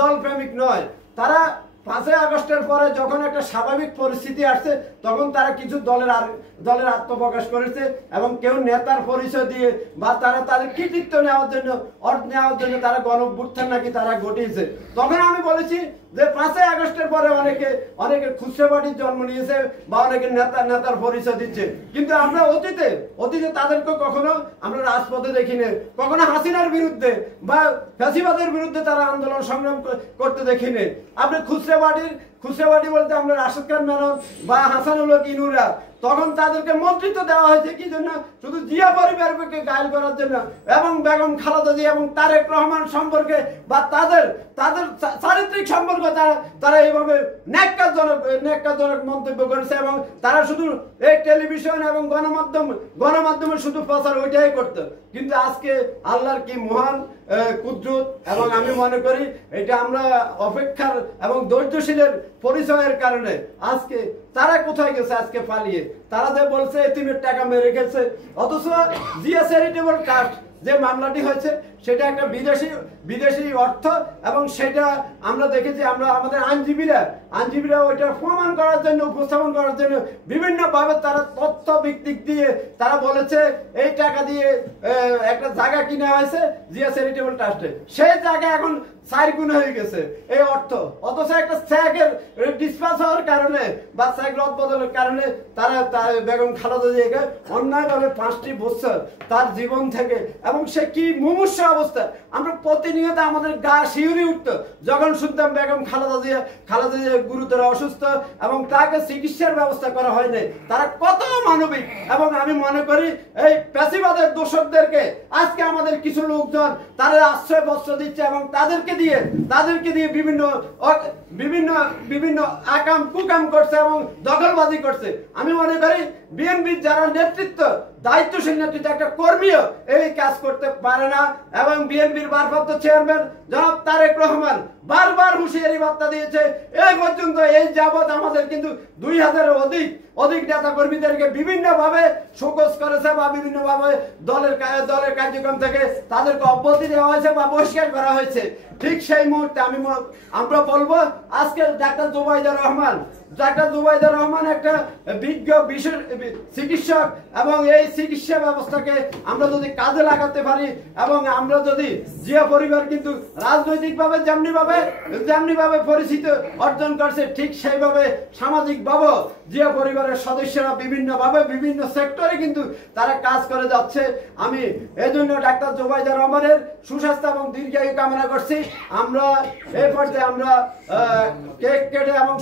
দল প্রেমিক নয়। তারা 5ই আগস্টের পরে যখন একটা স্বাভাবিক পরিস্থিতি আসছে তখন তারা কিছু দলের আত্মপ্রকাশ করেছে এবং কেউ নেতার পরিচয় দিয়ে বা তারা তাদের কৃতিত্ব নেওয়ার জন্য তারা গণঅভ্যুত্থান নাকি তারা ঘটিয়েছে। তখন আমি বলেছি যে 5ই আগস্টের পরে অনেকে খুচরা পার্টির জন্ম নিয়েছে বা অনেকে নেতার পরিচয় দিচ্ছে, কিন্তু আমরা অতীতে তাদেরকে কখনো আমরা রাজপথে দেখিনি, কখনো হাসিনার বিরুদ্ধে বা ফ্যাসিবাদের বিরুদ্ধে তারা আন্দোলন সংগ্রাম করতে দেখিনি। আপনি খুচরা পার্টি বলতে আমরা রাশেদ খান মেনন বা হাসানুল হক ইনুরা, তখন তাদেরকে মন্ত্রিত্ব দেওয়া হয়েছে কি জন্য? শুধু জিয়া পরিবারকে গায়েল করার জন্য এবং বেগম খালেদা জিয়া এবং তারেক রহমান সম্পর্কে বা তাদের চারিত্রিক সম্পর্ক তারা এইভাবে ন্যাক্কারজনক মন্তব্য করেছে এবং তারা শুধু এই টেলিভিশন এবং গণমাধ্যমে শুধু প্রচার ওইটাই করত। কিন্তু আজকে আল্লাহর কি মহান কুদরত, এবং আমি মনে করি এটা আমরা অপেক্ষার এবং ধৈর্যশীলের পরিচয়ের কারণে আজকে তারা কোথায় গেছে? আজকে পালিয়ে তারা যে বলছে এতিমের টাকা মেরে গেছে, অথচ জিয়া চ্যারিটেবল ট্রাস্ট যে মামলাটি হয়েছে সেটা একটা বিদেশি অর্থ, এবং সেটা আমরা দেখেছি আমাদের আইনজীবীরা ওইটা প্রমাণ করার জন্য, উপস্থাপন করার জন্য বিভিন্নভাবে তারা তথ্য ভিত্তিক দিয়ে তারা বলেছে এই টাকা দিয়ে একটা জায়গা কিনা হয়েছে জিয়া চ্যারিটেবল ট্রাস্টে, সেই জায়গা এখন 4 গুণ হয়ে গেছে এই অর্থ, অথচ একটা চেকের ডিসপাস হওয়ার কারণে বা চেক রদ বদলের কারণে তারা বেগম খালেদা জিয়াকে অন্যায়ভাবে 5টি বছর তার জীবন থেকে, এবং সে কি মুমূর্ষ অবস্থা, আমরা প্রতিনিয়ত আমাদের গা শিউরে উঠত যখন শুনতাম বেগম খালেদা জিয়া গুরুতর অসুস্থ এবং তাকে চিকিৎসার ব্যবস্থা করা হয়নি। তারা কত মানবিক, এবং আমি মনে করি এই প্যাসিবাদের দোষকদেরকে আজকে আমাদের কিছু লোকজন তারা আশ্রয় বস্ত্র দিচ্ছে এবং তাদেরকে দিয়ে বিভিন্ন আকাম কুকাম করছে এবং দখলবাজি করছে। আমি মনে করি বিএনপির যারা দায়িত্বশীল নেতৃত্ব, একটা কর্মীও এই কাজ করতে পারে না, এবং বিএনপির ভারপ্রাপ্ত চেয়ারম্যান জনাব তারেক রহমান বারবার হুঁশিয়ারি বার্তা দিয়েছে। এই পর্যন্ত এই যাবৎ আমাদের কিন্তু 2000-এর অধিক নেতা কর্মীদেরকে বিভিন্নভাবে শোকজ করেছে বা বিভিন্নভাবে দলের কার্যক্রম থেকে তাদেরকে অব্যাহতি দেওয়া হয়েছে বা বহিষ্কার করা হয়েছে। ঠিক সেই মুহূর্তে আমরা বলবো আজকে ডাক্তার জুবাইদা রহমান একটা বিজ্ঞ বিশেষ চিকিৎসক, এবং এই চিকিৎসা ব্যবস্থাকে আমরা যদি কাজে লাগাতে পারি, এবং আমরা যদি জিয়া পরিবার কিন্তু রাজনৈতিকভাবে যেমনিভাবে পরিচিত অর্জন করছে, ঠিক সেইভাবে সামাজিকভাবে জিয়া পরিবারের সদস্যরা বিভিন্ন সেক্টরে কিন্তু তারা কাজ করে যাচ্ছে। আমি এজন্য ডাক্তার জুবাইদা রহমানের সুস্বাস্থ্য এবং দীর্ঘায়ু কামনা করছি। আমরা এই পর্যায়ে আমরা কেক কেটে এবং